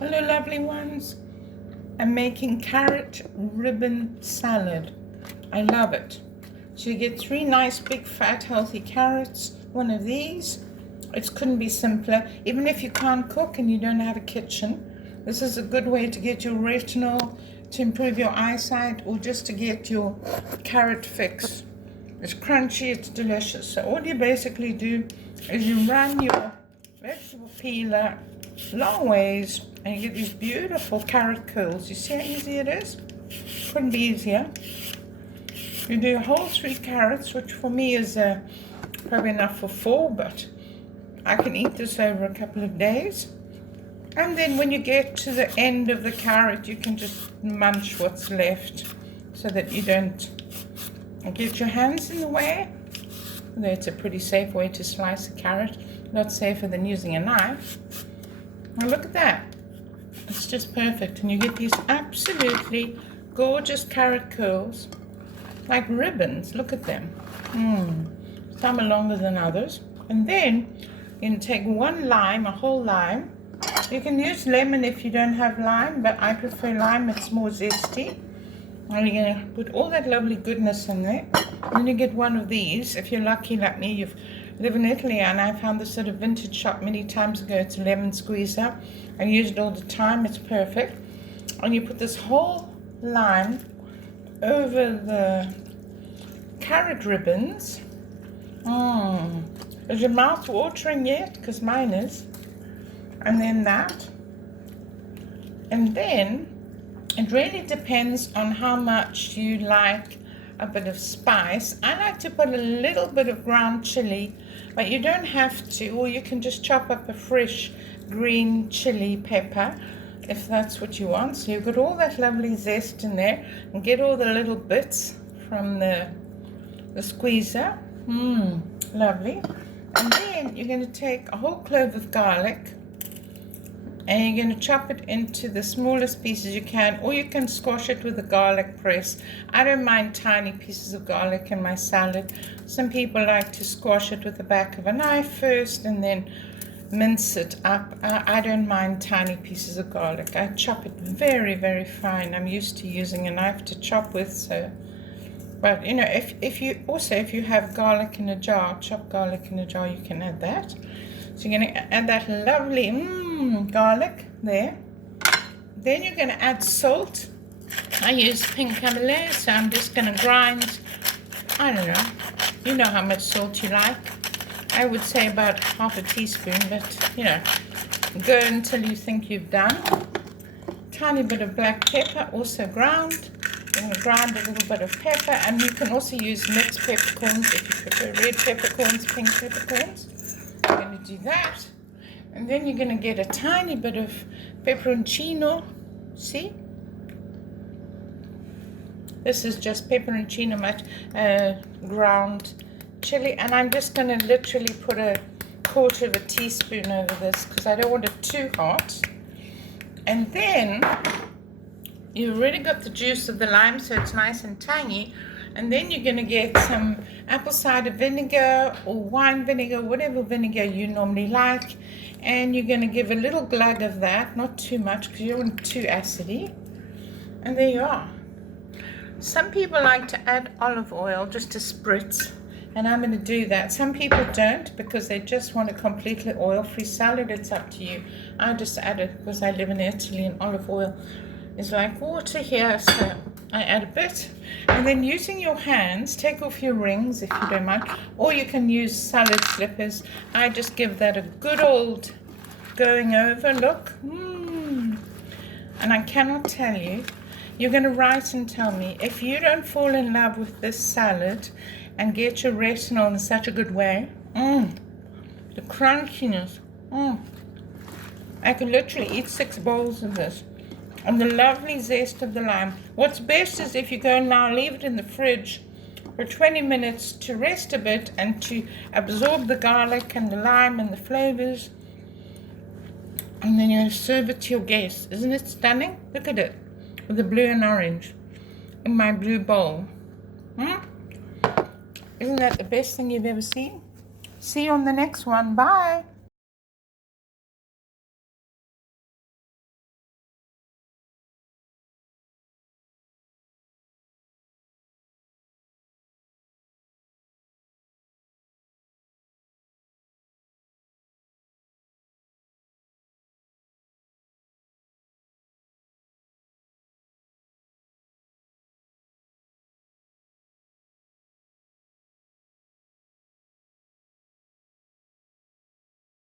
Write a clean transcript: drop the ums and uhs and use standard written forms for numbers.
Hello lovely ones. I'm making carrot ribbon salad. I love it. So you get 3 nice big fat healthy carrots, one of these. It couldn't be simpler. Even if you can't cook and you don't have a kitchen, this is a good way to get your retinol, to improve your eyesight, or just to get your carrot fix. It's crunchy, it's delicious. So all you basically do is you run your vegetable peeler long ways and you get these beautiful carrot curls. You see how easy it is? Couldn't be easier. You do a whole 3 carrots, which for me is probably enough for 4, but I can eat this over a couple of days. And then when you get to the end of the carrot, you can just munch what's left so that you don't get your hands in the way. Although it's a pretty safe way to slice a carrot, not safer than using a knife. Now look at that. It's just perfect. And you get these absolutely gorgeous carrot curls, like ribbons. Look at them. Some are longer than others. And then you can take 1 lime, a whole lime. You can use lemon if you don't have lime, but I prefer lime. It's more zesty. And you're going to put all that lovely goodness in there. And then you get one of these. If you're lucky like me, you live in Italy, and I found this at a vintage shop many times ago. It's a lemon squeezer. I use it all the time. It's perfect. And you put this whole lime over the carrot ribbons. Is your mouth watering yet? Because mine is. And then that. And then it really depends on how much you like a bit of spice. I like to put a little bit of ground chili, but you don't have to, or you can just chop up a fresh green chili pepper if that's what you want. So you've got all that lovely zest in there, and get all the little bits from the squeezer. Lovely. And then you're going to take a whole clove of garlic, and you're going to chop it into the smallest pieces you can, or you can squash it with a garlic press. I don't mind tiny pieces of garlic in my salad. Some people like to squash it with the back of a knife first and then mince it up. I don't mind tiny pieces of garlic. I chop it very, very fine. I'm used to using a knife to chop with, so. But you know, if you have garlic in a jar, chopped garlic in a jar, you can add that. So you're going to add that lovely garlic there. Then you're going to add salt. I use pink Himalaya, so I'm just going to grind, I don't know, you know how much salt you like. I would say about half a teaspoon, but you know, go until you think you've done. Tiny bit of black pepper, also ground. You're going to grind a little bit of pepper, and you can also use mixed peppercorns if you prefer red peppercorns, pink peppercorns. You're going to do that, and then you're going to get a tiny bit of peperoncino. See, this is just peperoncino, much ground chili, and I'm just going to literally put a 1/4 of a teaspoon over this because I don't want it too hot. And then you've already got the juice of the lime, so it's nice and tangy. And then you're going to get some apple cider vinegar or wine vinegar, whatever vinegar you normally like. And you're going to give a little glug of that, not too much because you don't want it too acidy. And there you are. Some people like to add olive oil just to spritz, and I'm going to do that. Some people don't because they just want a completely oil-free salad. It's up to you. I just add it because I live in Italy and olive oil is like water here, so I add a bit. And then using your hands, take off your rings if you don't mind, or you can use salad slippers. I just give that a good old going over. Look, and I cannot tell you, you're going to write and tell me if you don't fall in love with this salad and get your retinol in such a good way. The crunchiness. I could literally eat 6 bowls of this. And the lovely zest of the lime. What's best is if you go now, leave it in the fridge for 20 minutes to rest a bit and to absorb the garlic and the lime and the flavors. And then you serve it to your guests. Isn't it stunning? Look at it, with the blue and orange in my blue bowl. Isn't that the best thing you've ever seen? See you on the next one. Bye.